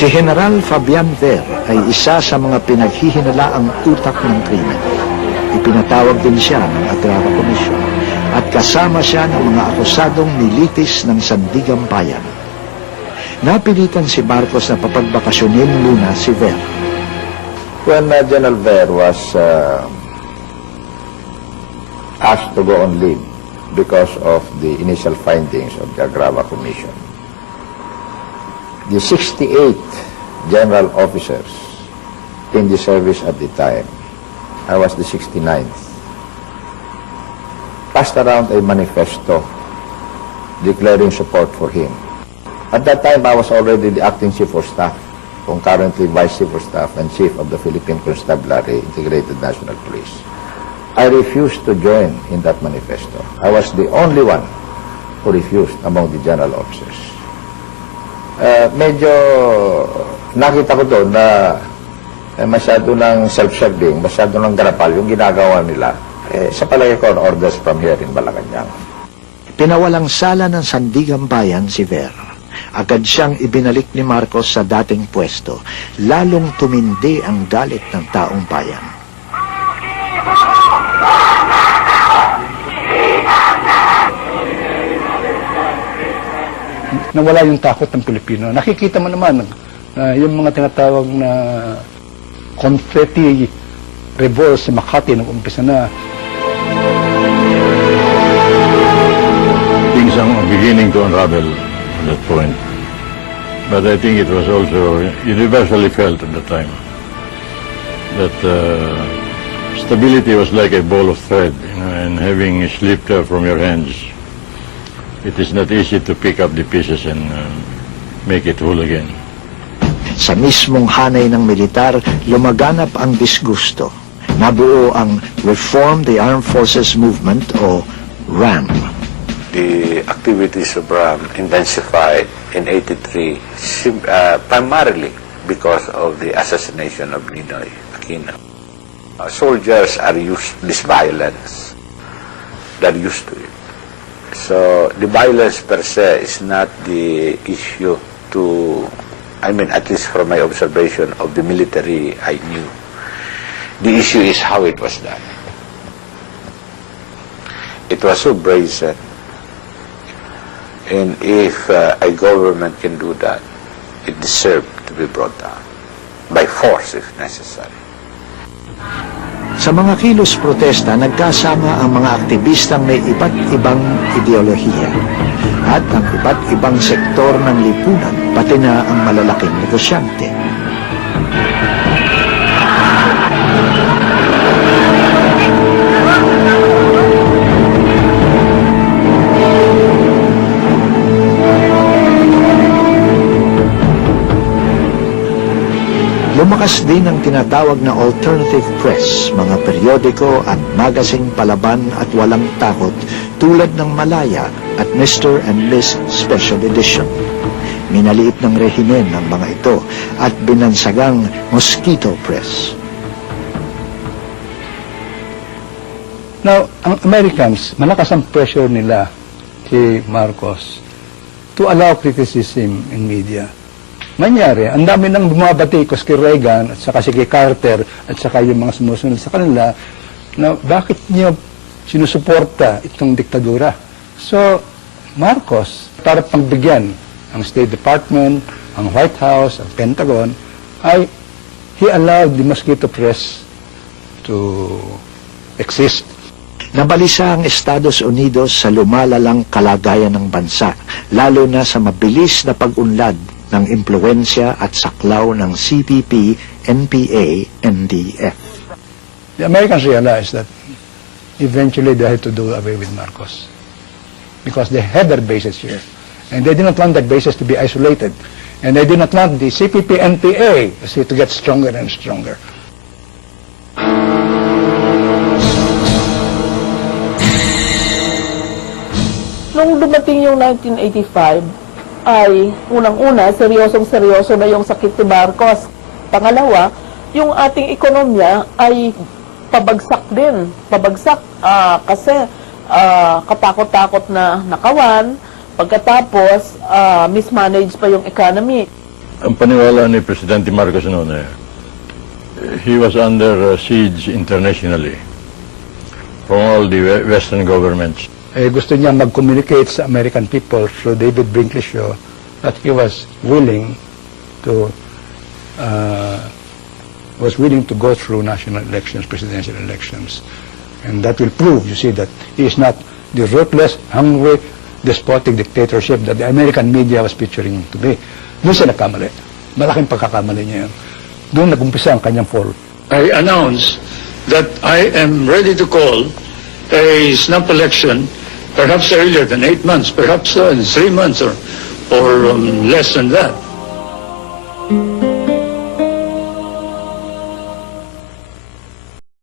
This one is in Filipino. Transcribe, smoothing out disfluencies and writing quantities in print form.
Si General Fabian Ver ay isa sa mga pinaghihinalaang utak ng krimen. Ipinatawag din siya ng Agrava Commission at kasama siya ng mga akusadong nilitis ng Sandigang Bayan. Napilitan si Marcos na papagbakasyonin muna si Ver. When General Ver was asked to go on leave because of the initial findings of the Agrava Commission, the 68 general officers in the service at the time, I was the 69th, passed around a manifesto declaring support for him. At that time, I was already the acting chief of staff, concurrently vice chief of staff and chief of the Philippine Constabulary Integrated National Police. I refused to join in that manifesto. I was the only one who refused among the general officers. Medyo nakita ko doon na masyado ng self-serving, masyado ng garapal yung ginagawa nila. Sa palagay ko, orders from here in Malacanang. Pinawalang sala ng Sandigang Bayan si Ver. Agad siyang ibinalik ni Marcos sa dating pwesto. Lalong tumindi ang galit ng taong bayan. Nawala yung takot ng Pilipino. Nakikita mo naman yung mga tinatawag na confetti revolts sa Makati nung umpisa na. Things are beginning to unravel at that point. But I think it was also universally felt at the time that stability was like a ball of thread, and having slipped from your hands, it is not easy to pick up the pieces and make it whole again. Sa mismong hanay ng militar, lumaganap ang disgusto. Nabuo ang Reform the Armed Forces Movement o RAM. The activities of RAM intensified in 83 primarily because of the assassination of Ninoy Aquino. Soldiers are used to this violence. They're used to it. So the violence per se is not the issue to, I mean, at least from my observation of the military I knew. The issue is how it was done. It was so brazen. And if a government can do that, it deserved to be brought down by force if necessary. Sa mga kilos protesta, nagkasama ang mga aktivistang may iba't ibang ideolohiya at ang iba't ibang sektor ng lipunan, pati na ang malalaking negosyante. Lumakas din ang tinatawag na alternative press, mga periodiko at magazine palaban at walang takot tulad ng Malaya at Mr. and Miss Special Edition. Minaliit ng rehimen ng mga ito at binansagang Mosquito Press. Now, ang Americans, malakas ang pressure nila si Marcos to allow criticism in media. Manyari, ang dami nang bumabatikos kay Reagan at saka si kay Carter at saka yung mga sumusunod sa kanila na bakit niyo sinusuporta itong diktadura. So, Marcos, para pagbigyan ang State Department, ang White House, ang Pentagon, ay he allowed the Mosquito Press to exist. Nabalisa ang Estados Unidos sa lumalalang kalagayan ng bansa, lalo na sa mabilis na pag-unlad ng impluensya at saklaw ng CPP, NPA, NDF. The Americans realized that eventually they had to do away with Marcos because they had their bases here. And they did not want that bases to be isolated. And they did not want the CPP, NPA to get stronger and stronger. Nung dumating yung 1985, ay unang-una, seryosong-seryoso na yung sakit ni Marcos. Pangalawa, yung ating ekonomiya ay pabagsak din. Pabagsak kasi katakot-takot na nakawan, pagkatapos mismanage pa yung economy. ang paniwala ni Presidente Marcos noon he was under siege internationally from all the Western governments. Gusto niya mag-communicate sa American people through David Brinkley Shaw that he was willing to go through national elections, presidential elections. And that will prove, you see, that he is not the ruthless, hungry, despotic dictatorship that the American media was picturing him to be. Doon siya nagkamali. Malaking pagkakamali niya yun. Doon nag-umpisa ang kanyang fall. I announce that I am ready to call a snap election, perhaps earlier than 8 months, perhaps in 3 months or less than that.